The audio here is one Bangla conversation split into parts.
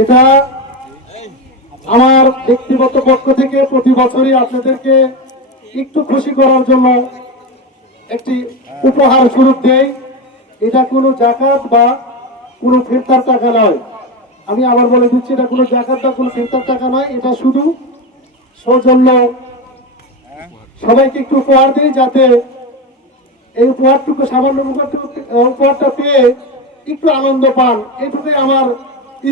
এটা আমার ব্যক্তিগত পক্ষ থেকে প্রতি বছরই আপনাদেরকে একটু খুশি করার জন্য একটি উপহার স্বরূপ দেই। এটা কোনো জাকাত বা কোনো ফেরতার টাকা নয়। আমি আবার বলে দিচ্ছি, এটা কোনো জাকাত বা কোনো ফেরতার টাকা নয়। এটা শুধু সৌজন্য সবাইকে একটু উপহার দিই, যাতে এই উপহারটুকু সামান্য উপহারটা পেয়ে একটু আনন্দ পান, এটুকুই আমার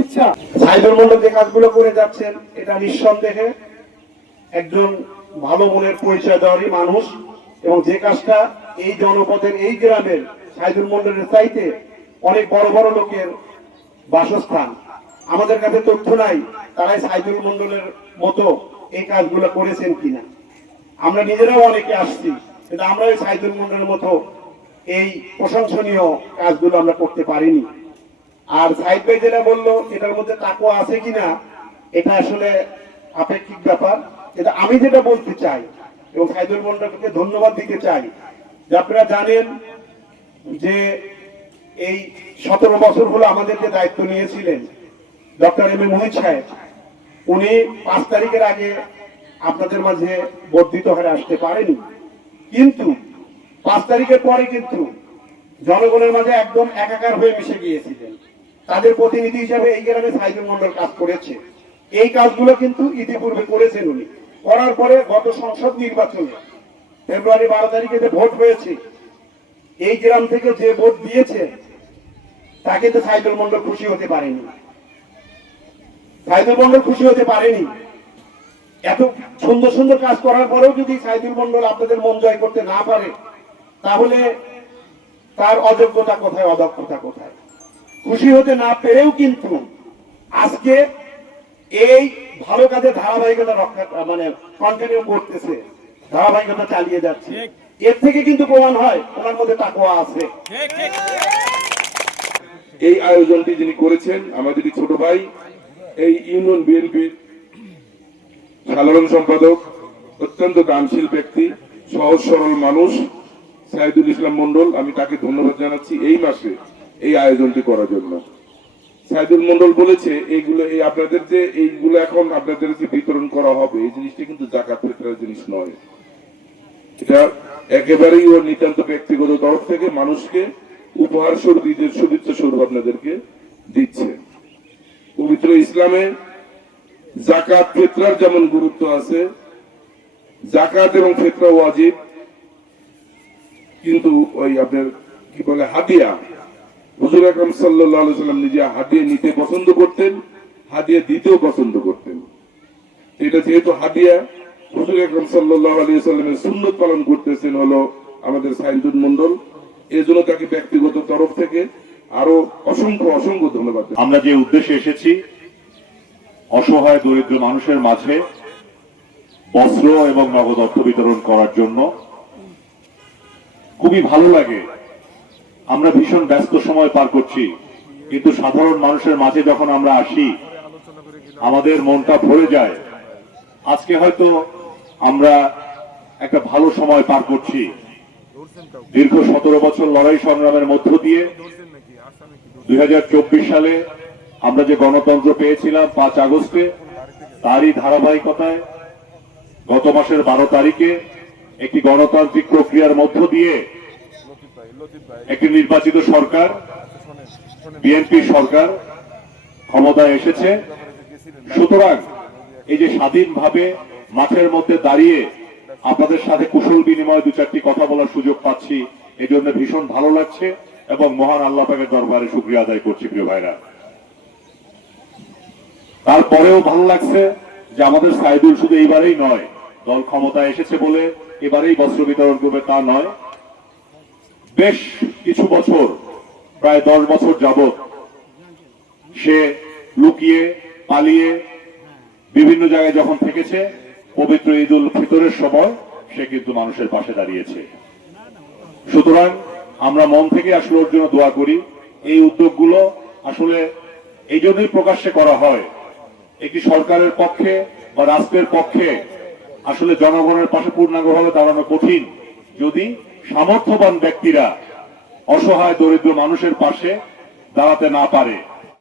ইচ্ছা। সাইদুল মন্ডল যে কাজগুলো করে যাচ্ছেন, এটা নিঃসন্দেহে একজন ভালো মনের পরিচয় দেওয়ারই মানুষ, এবং যে কাজটা এই জনপদের এই গ্রামের সাইদুল মন্ডলের চাইতে অনেক বড় বড় লোকের বাসস্থান। আমাদের কাছে তথ্য নাই তারাই সাইদুল মন্ডলের মতো এই কাজগুলো করেছেন কিনা। আমরা নিজেরাও অনেকে আসছি, কিন্তু আমরা ওই সাইদুল মন্ডলের মতো এই প্রশংসনীয় কাজগুলো আমরা করতে পারিনি। আর সাইদ ভাই যেটা বললো, এটার মধ্যে তাকওয়া আছে কিনা এটা আসলে আপেক্ষিক ব্যাপার। এটা আমি যেটা বলতে চাই এবং সাইদুল মন্ডলকে ধন্যবাদ দিতে চাই যে আপনারা জানেন যে এই 17 বছর হলো আমাদেরকে দায়িত্ব নিয়েছিলেন ডক্টর এম এ মোহিত সাহেব। উনি 5 তারিখের আগে আপনাদের মাঝে বর্ধিত হয়ে আসতে পারেনি, কিন্তু 5 তারিখের পরে কিন্তু জনগণের মাঝে একদম একাকার হয়ে মিশে গিয়েছিলেন। তাদের প্রতিনিধি হিসাবে এই গ্রামে সাইদুল মন্ডল কাজ করেছে। এই কাজগুলো কিন্তু ইতিপূর্বে করেছেন উনি। করার পরে গত সংসদ নির্বাচনে ফেব্রুয়ারি 12 তারিখে যে ভোট হয়েছে, এই গ্রাম থেকে যে ভোট দিয়েছে তাকে তো সাইদুল মন্ডল খুশি হতে পারেনি। সাইদুল মন্ডল খুশি হতে পারেনি। এত সুন্দর সুন্দর কাজ করার পরেও যদি সাইদুল মন্ডল আপনাদের মন জয় করতে না পারে, তাহলে তার অযোগ্যতা কোথায়, অদক্ষতা কোথায়? খুশি হতে না পেরেও কিন্তু আজকে এই ভালো কাজে ধারাবাহিকতা রক্ষা কন্টিনিউ করতেছে, ধারাবাহিকতা চালিয়ে যাচ্ছে। এর থেকে কিন্তু প্রমাণ হয় ওনার মধ্যে তাকওয়া আছে। এই আয়োজনটি যিনি করেছেন আমাদের ছোট ভাই, এই ইউনিয়ন বিএনপির সাধারণ সম্পাদক, অত্যন্ত দানশীল ব্যক্তি, সহজ সরল মানুষ সাইদুল ইসলাম মন্ডল। আমি তাকে ধন্যবাদ জানাচ্ছি এই মাসে এই আয়োজনটি করার জন্য। সাইদুল মন্ডল বলেছে এইগুলো, এই আপনাদের যে এইগুলো এখন আপনাদের যে বিতরণ করা হবে, এই জিনিসটা কিন্তু জাকাত ফিতরার জিনিস নয়। এটা একেবারেই ওর নিতান্ত ব্যক্তিগত তরফ থেকে মানুষকে উপহার স্বরূপ, ঈদের শুভেচ্ছা স্বরূপ আপনাদেরকে দিচ্ছে। পবিত্র ইসলামে জাকাত ফিতরার যেমন গুরুত্ব আছে, জাকাত এবং ফিতরা ওয়াজিব, কিন্তু ওই আপনার কি বলে হাদিয়া, হুজুর আকরাম সাল্লাল্লাহু আলাইহি ওয়াসাল্লাম নিজে হাদিয়া নিতে পছন্দ করতেন, হাদিয়া দিতেও পছন্দ করতেন। এটা যেহেতু হাদিয়া, হুজুর আকরাম সাল্লাল্লাহু আলাইহি ওয়াসাল্লামের সুন্নাত পালন করতেছেন হলো আমাদের সাইদুল মন্ডল। এর জন্য তাকে ব্যক্তিগত তরফ থেকে আরো অসংখ্য অসংখ্য ধন্যবাদ। আমরা যে উদ্দেশ্যে এসেছি, অসহায় দরিদ্র মানুষের মাঝে বস্ত্র এবং নগদ অর্থ বিতরণ করার জন্য। খুবই ভালো লাগে, আমরা ভীষণ ব্যস্ত সময় পার করছি, কিন্তু সাধারণ মানুষের মাঝে যখন আমরা আসি আমাদের মনটা ভরে যায়। আজকে হয়তো আমরা একটা ভালো সময় পার করছি। দীর্ঘ 17 বছর লড়াই সংগ্রামের মধ্য দিয়ে 2024 সালে আমরা যে গণতন্ত্র পেয়েছিলাম 5 আগস্টে, তারই ধারাবাহিকতায় গত মাসের 12 তারিখে একটি গণতান্ত্রিক প্রক্রিয়ার মধ্য দিয়ে একটি নির্বাচিত সরকার, বিএনপি সরকার ক্ষমতায় এসেছে। সুতরাং এই যে স্বাধীনভাবে মাঠের মধ্যে দাঁড়িয়ে আপনাদের সাথে কুশল বিনিময় 2-4টি কথা বলার সুযোগ পাচ্ছি, এই জন্য ভীষণ ভালো লাগছে এবং মহান আল্লাহ পাকের দরবারে শুকরিয়া আদায় করছি। প্রিয় ভাইরা, তারপরেও ভালো লাগছে যে আমাদের সাইদুল শুধু এইবারেই নয়, দল ক্ষমতায় এসেছে বলে এবারেই বস্ত্র বিতরণ করবে তা নয়। বেশ কিছু বছর, প্রায় 10 বছর যাবত সে লুকিয়ে পালিয়ে বিভিন্ন জায়গায় যখন থেকেছে, পবিত্র ঈদ উল ফিতরের সময় সে কিন্তু মানুষের পাশে দাঁড়িয়েছে। সুতরাং আমরা মন থেকে আসলে ওর জন্য দোয়া করি। এই উদ্যোগগুলো আসলে এই জন্যই প্রকাশ্যে করা হয়, একটি সরকারের পক্ষে বা রাষ্ট্রের পক্ষে আসলে জনগণের পাশে পূর্ণাঙ্গভাবে দাঁড়ানো কঠিন যদি সামর্থ্যবান ব্যক্তিরা অসহায় দরিদ্র মানুষের পাশে দাঁড়াতে না পারে।